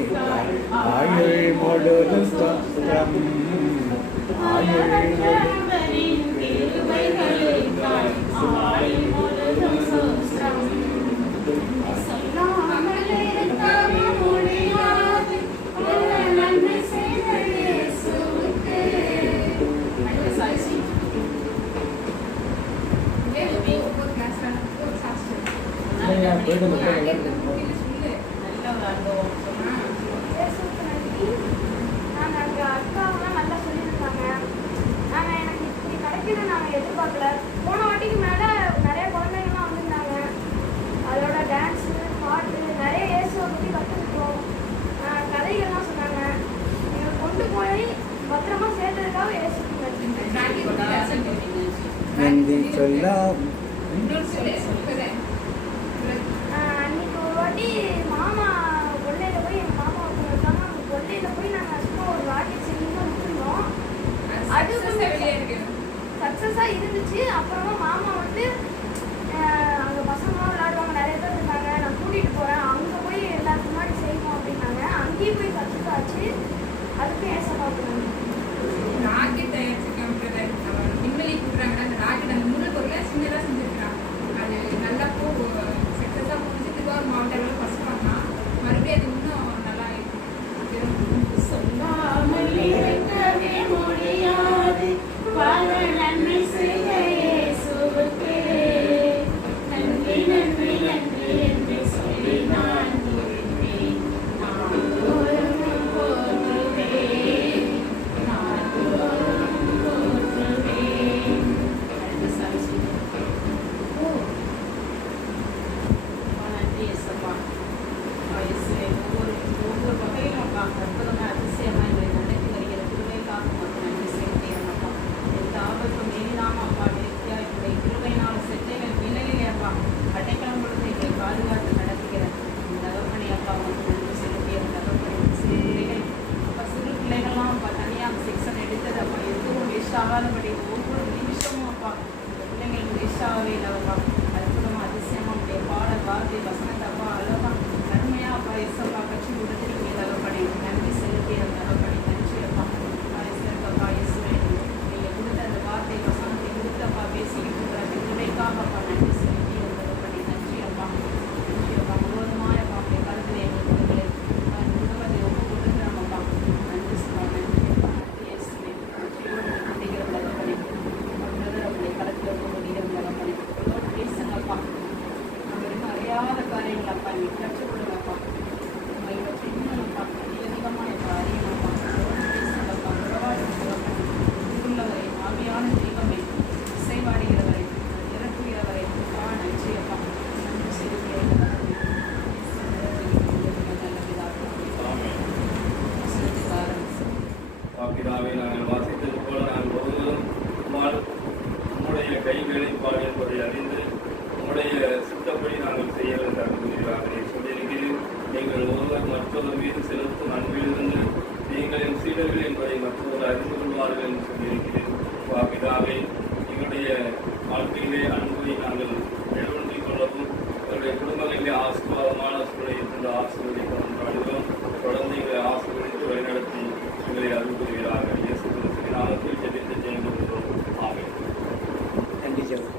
ஆயுள் முழுதும் சோத்திரம். ஆயுள் அக்காவெல்லாம் நல்லா சொல்லியிருந்தாங்க. நாங்கள் எனக்கு இப்படி கிடைக்குதுன்னு நாங்கள் எதிர்பார்க்கல. போன வாட்டிக்கு மேலே நிறைய குழந்தைங்கள்லாம் வந்திருந்தாங்க. அதோட டான்ஸு பாட்டு நிறைய இயேசுவை பற்றி கற்றுக்கிட்டோம். கதைகள்லாம் சொன்னாங்க. எங்களை கொண்டு போய் பத்திரமா சேர்த்ததுக்காக இயேசுக்கு நன்றி சொல்லாம். அன்னைக்கு ஒரு வாட்டி மாமா கொள்ளையில் போய் எங்கள் மாமா ஒருத்தவங்க இருக்காங்க. அந்த கொள்ளையில் போய் நாங்கள் சும்மா ஒரு வாட்டி சின்ன சக்ஸஸாக இருந்துச்சு. அப்புறமா மாமா வந்து அங்கே பசங்களாம் விளையாடுவாங்க, நிறைய பேர் இருந்தாங்க, நான் கூட்டிகிட்டு போகிறேன், அங்கே போய் எல்லாத்துக்கு முன்னாடி செய்வோம் அப்படின்னாங்க. அங்கேயும் போய் சக்ஸஸ் ஆச்சு. அதுக்கு ஏச பார்க்குறாங்க. ராக்கெட் தயாரிச்சிருக்கேன் பிரதர். விண்வெளி கொடுக்குறாங்கன்னா அந்த ராக்கெட் அந்த மூணு பொருளை சின்னதாக செஞ்சுருக்கிறான். அது நல்லா சக்ஸஸாக முடிஞ்சு திருவாரூர் மாவட்ட அளவில் ஃபஸ்ட் பண்ணால் மறுபடியும் அது இன்னும் நல்லா இருக்கும். சொல்லாமல் இருக்கவே முடியாது பல நன்மை செய்த இயேசுவுக்கே நன்றி நன்றி நன்றி என்று சொல்லி நான் துதிப்பேன். நான் தோறும் போற்றுவேன், நான் தோறும் போற்றுவேன். அடுத்த சாட்சி. நன்றி இயேசப்பா. இயேசுவே, ஒவ்வொரு வகையிலும் அப்பா அற்புதமாக அதிசயமாக எங்களை நடத்தி வருகிற கிருபைக்காக உமக்கு நன்றி செலுத்துகிறோம். எந்த ஆபத்தும் ஏறினாம அப்பா நேர்த்தியா எங்களுடைய கிருபையினால் செத்தைகள் நிலையிலே அப்பா அடைக்கலம் பொழுது எங்களை பாதுகாத்து நடத்துகிற தகப்பனை அப்பா உமக்கு நன்றி செலுத்திய தகப்பனை சிறு பிள்ளைகள் அப்பா சிறு பிள்ளைகள்லாம் அப்பா தனியாக செக்ஷன் எடுத்தது அப்பா எதுவும் வேஸ்ட் ஆகாதபடி ஒவ்வொரு நிமிஷமும் அப்பா இந்த பிள்ளைங்களுக்கு வேஸ்ட் ஆகவே இல்லைப்பா. அற்புதமாக அதிசயமாக உடைய பாடல் வார்த்தை வசனத்தை அப்பா அழகா நன்மையாக அப்பா இசப்பா கட்சி கொடுத்துருக்கீங்க தகப்பனை. நன்றி செலுத்திய தகப்பனை நன்றி அப்பா. இசப்பா இயேசுவே, நீங்கள் கொடுத்த அந்த வார்த்தை வசனத்தை கொடுத்தப்பா பேசிக்கிட்டு இருக்கிற அந்த கிருபைக்காக அப்பா நன்றி செலுத்திய தகப்பனை நன்றி அப்பா. நன்றி அப்பா. முழுவதுமாக அப்பா உடைய கருத்தில் எங்களுக்கு குடும்பத்தை ஒப்பு கொடுக்குறோம் அப்பா. நன்றி சொல்ல நன்றி அப்பா. நன்றி இயேசுவே. நன்றியோடு நன்றிகிற தகப்பனை உடைய கருத்தில் ஒப்பு கொடுக்கிற தகப்பனை பேசுங்கப்பா. நம்ம இன்னும் அறியாத காரியங்கள் அப்பா நீ கற்றுக் கொடுங்கப்பா. நம்ம இவற்றை இன்னும் அப்பா அதிகமாக இப்போ அறியணும்ப்பா. பேசுங்கப்பா. உறவாடுகிறவரை உள்ளவரை ஆவியான தெய்வமே இசைவாடுகிறவரை இறக்குகிறவரை அப்பா நன்றி அப்பா. நன்றி செலுத்திய பிதாவை நாங்கள் வாசித்தது போல நாங்கள் ஒவ்வொருவரும் உம்முடைய கைவேலைப்பாடு என்பதை அறிந்து உம்முடைய சித்தப்படி நாங்கள் செய்ய வேண்டும் சொல்லியிருக்கிறேன். நீங்கள் ஒருவர் மற்றொரு மீது செலுத்தும் அன்பிலிருந்து நீங்களின் சீடர்கள் என்பதை மற்றொரு அறிந்து கொள்வார்கள் என்று சொல்லியிருக்கிறேன். பிதாவை எங்களுடைய வாழ்க்கையிலே அன்பை நாங்கள் எழுந்திக் கொள்ளவும் எங்களுடைய குடும்பங்களிலே ஆசீர்வாதமான சூழலை இருந்த ஆசீர்வதிக்க பாடுகிறோம். தொடர்ந்து எங்களை ஆசீர்வதித்து வழிநடத்தி எங்களை அருள் புரிகிறார்கள். இயேசு கிறிஸ்துவின் நாமத்தில் ஜெபித்து ஜெயம் கொள்கிறோம். ஆமென். நன்றி ஜெபம்.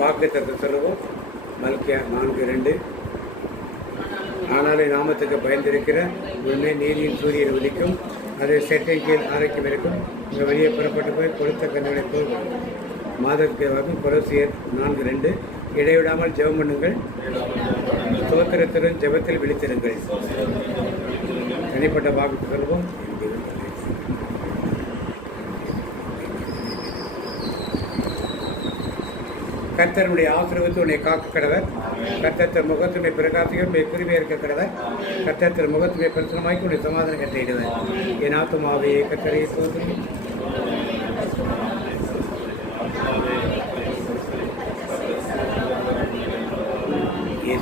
வாக்குத்தத்தம் சொல்லுவோம். மல்கியா 4:2. ஆனாலும் நாமத்துக்கு பயந்திருக்கிற உண்மை நீதியின் சூரியன் உதிக்கும், அது செட்டின் கீழ் ஆரோக்கியம் இருக்கும். இங்கே வெளியே புறப்பட்டு போய் கொடுத்த கண்களை போல் மாதத்துக்கு கொலோசியர் 4:2. இடைவிடாமல் ஜெபம் பண்ணுங்கள், ஸ்தோத்திரத்துடன் ஜெபத்தில் விழித்திருங்கள். தனிப்பட்ட வாக்கு சொல்வோம். கர்த்தருடைய ஆசீர்வாதத்தை உன்னை காக்க கடவர். கர்த்தர் முகத்துமை பிரகாசிக்கும் குறிமையாக இருக்க கடவர். கர்த்தர் முகத்துமை பிரசனமாக்கி உன்னை சமாதானம் கட்டிடுவர். என் ஆத்துமாவே கர்த்தரை சோதனை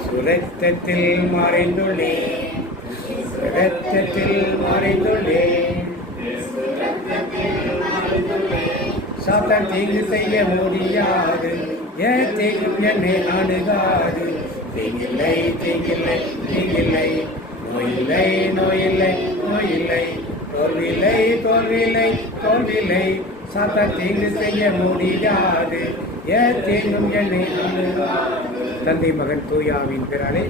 சுரத்தத்தில் மறைந்துள்ளேன், ரத்தத்தில் மறைந்துள்ளேன். சாத்தான் தீங்கு செய்ய முடியாது, ஏன் தீங்கும் என்னை அணுகாது. தீங்கில்லை தீங்கில்லை தீங்கில்லை, நோயில்லை நோயில்லை நோயில்லை, தோல்வில்லை தோல்வில்லை தோல்வில்லை. சாத்தான் தீங்கு செய்ய முடியாது, ஏன் தீங்கும் என்னை அணுகாது. தந்தை மகன் தூயாவின் பெயராலே